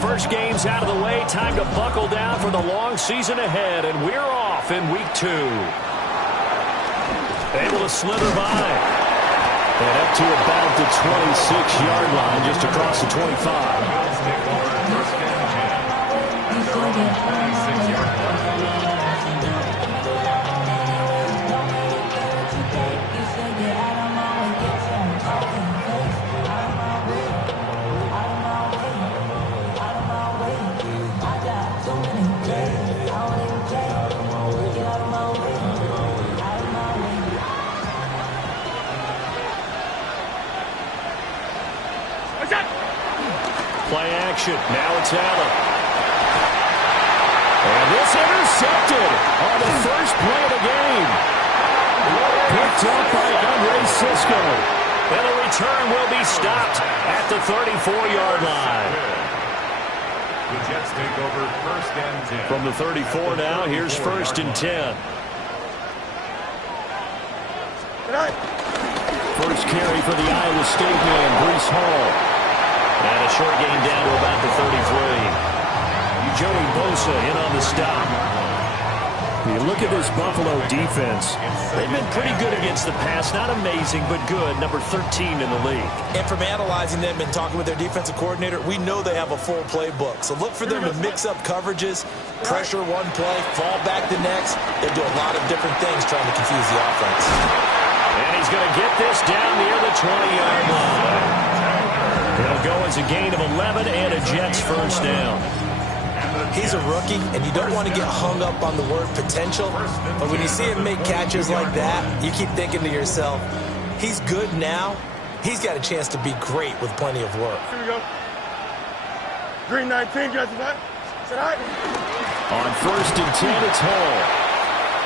first game's out of the way. Time to buckle down for the long season ahead, and we're off in week 2. Able to slither by. And up to about the 26-yard line, just across the 25. Play action. Now it's Allen. And this intercepted on the first play of the game. Picked up by Andre Cisco. And the return will be stopped at the 34-yard line. The Jets take over first and 10. From the 34 now, here's first and 10. First carry for the Iowa State man, Breece Hall. And a short gain down to about the 33. Joey Bosa in on the stop. You look at this Buffalo defense. They've been pretty good against the pass. Not amazing, but good. Number 13 in the league. And from analyzing them and talking with their defensive coordinator, we know they have a full playbook. So look for them to mix up coverages, pressure one play, fall back the next. They do a lot of different things trying to confuse the offense. And he's going to get this down near the 20-yard line. It'll go as a gain of 11 and a Jets first down. He's a rookie, and you don't want to get hung up on the word potential. But when you see him make catches like that, you keep thinking to yourself, he's good now. He's got a chance to be great with plenty of work. Here we go. Green 19, guys. Is that all right? On first and 10, it's Hall.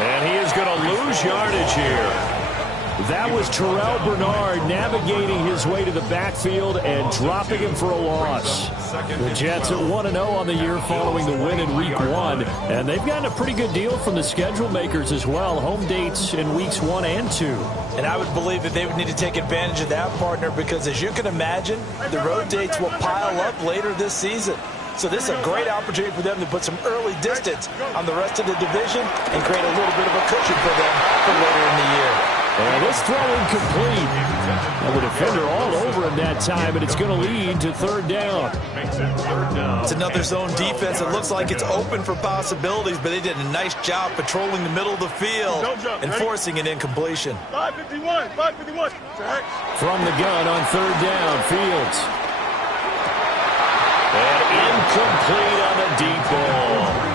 And he is going to lose yardage here. That was Terrell Bernard navigating his way to the backfield and dropping him for a loss. The Jets at 1-0 on the year following the win in Week 1. And they've gotten a pretty good deal from the schedule makers as well. Home dates in Weeks 1 and 2. And I would believe that they would need to take advantage of that, partner, because as you can imagine, the road dates will pile up later this season. So this is a great opportunity for them to put some early distance on the rest of the division and create a little bit of a cushion for them for later in the year. And this throw incomplete. And the defender all over him that time, and it's going to lead to third down. It's another zone defense. It looks like it's open for possibilities, but they did a nice job patrolling the middle of the field and forcing an incompletion. 551. From the gun on third down, Fields. And incomplete on the deep ball.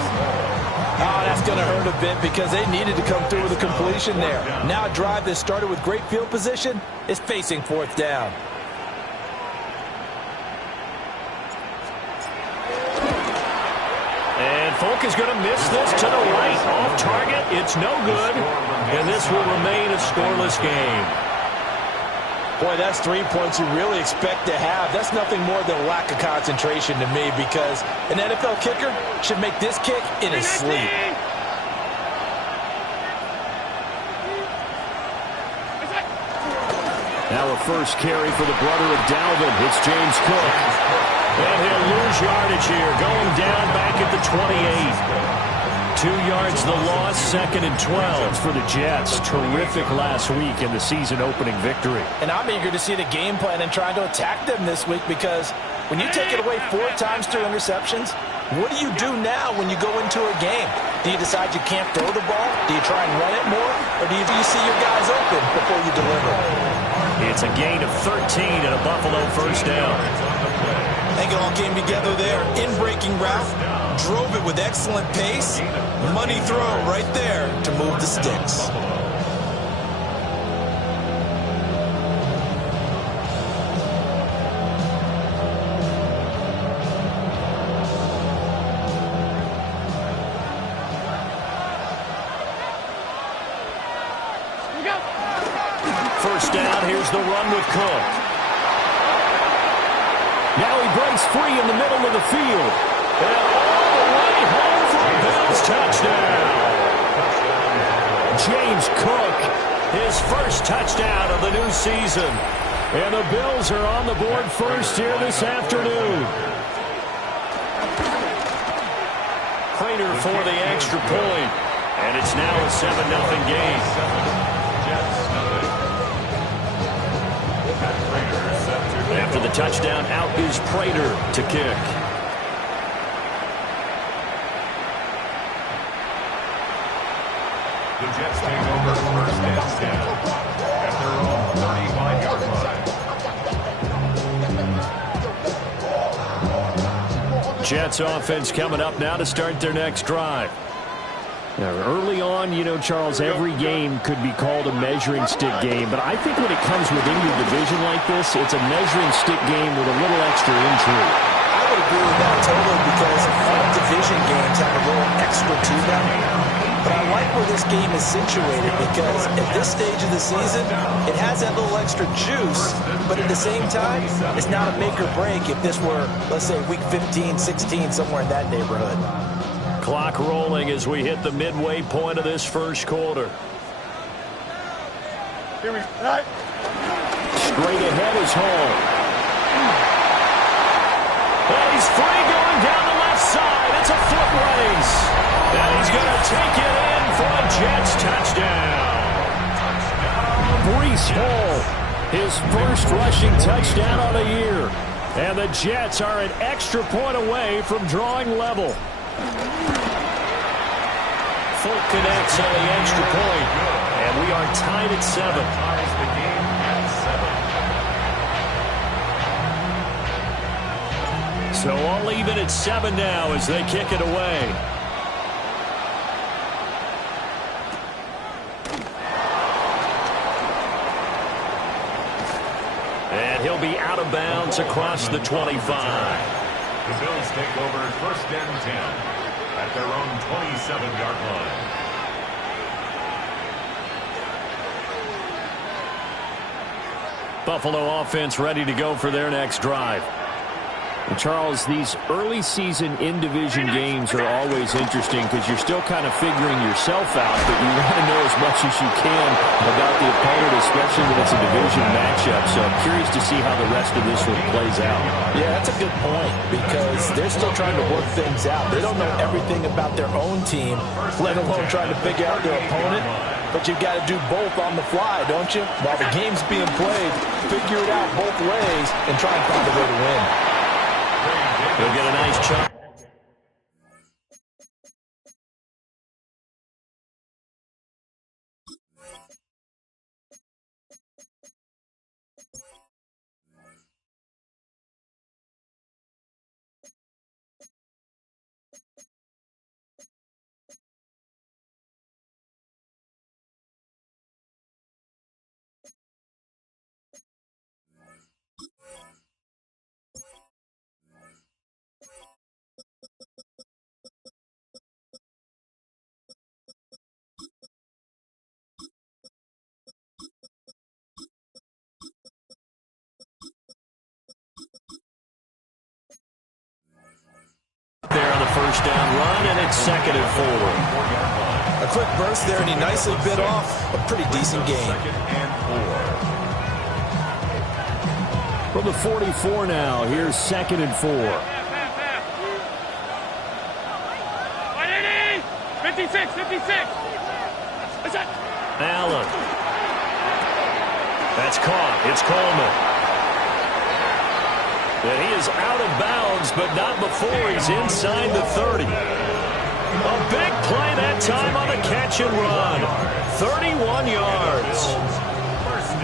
Oh, that's going to hurt a bit because they needed to come through with a completion there. Now a drive that started with great field position is facing fourth down. And Folk is going to miss this to the right. Off target, it's no good. And this will remain a scoreless game. Boy, that's 3 points you really expect to have. That's nothing more than a lack of concentration to me because an NFL kicker should make this kick in his sleep. Now a first carry for the brother of Dalvin. It's James Cook. And he'll lose yardage here, going down back at the 28. 2 yards the loss, second and 12 for the Jets. Terrific last week in the season-opening victory. And I'm eager to see the game plan and trying to attack them this week because when you take it away 4 times through interceptions, what do you do now when you go into a game? Do you decide you can't throw the ball? Do you try and run it more? Or do you see your guys open before you deliver? It's a gain of 13 and a Buffalo first down. I think it all came together there. In-breaking route, drove it with excellent pace. Money throw right there to move the sticks. First down, here's the run with Cook. Now he breaks free in the middle of the field. And all the way home for a Bills touchdown. James Cook, his first touchdown of the new season. And the Bills are on the board first here this afternoon. Prater for the extra point. And it's now a 7-0 game. After the touchdown, out is Prater to kick. The Jets take over first and 10 at their own 35-yard line. Jets offense coming up now to start their next drive. Now, early on, you know, Charles, every game could be called a measuring stick game, but I think when it comes within your division like this, it's a measuring stick game with a little extra intrigue. I would agree with that totally because all division games have a little extra to them. But I like where this game is situated because at this stage of the season, it has that little extra juice, but at the same time, it's not a make or break if this were, let's say, week 15, 16, somewhere in that neighborhood. Clock rolling as we hit the midway point of this first quarter. Here we go. Straight ahead is Hall. And he's free going down the left side. It's a foot race. And he's going to take it in for a Jets touchdown. Breece Hall, his first rushing touchdown on the year. And the Jets are an extra point away from drawing level. Full connects on the extra point. And we are tied at 7. Ties the game at 7. So all even at 7 now as they kick it away. And he'll be out of bounds across the 25. The Bills take over first and 10 at their own 27-yard line. Buffalo offense ready to go for their next drive. And Charles, these early season in-division games are always interesting because you're still kind of figuring yourself out, but you want to know as much as you can about the opponent, especially when it's a division matchup. So I'm curious to see how the rest of this one plays out. Yeah, that's a good point because they're still trying to work things out. They don't know everything about their own team, let alone trying to figure out their opponent. But you've got to do both on the fly, don't you? While the game's being played, figure it out both ways and try and find a way to win. He'll get a nice chunk. There on the first down run, and it's 2nd and 4. A quick burst there, and he nicely bit off a pretty decent gain. 2nd and 4. From the 44 now, here's 2nd and 4. 56, 56. Allen. That's caught. It's Coleman. And he is out of bounds, but not before he's inside the 30. A big play that time on the catch and run. 31 yards.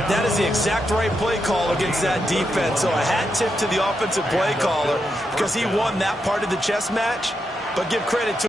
That is the exact right play call against that defense. So a hat tip to the offensive play caller because he won that part of the chess match. But give credit to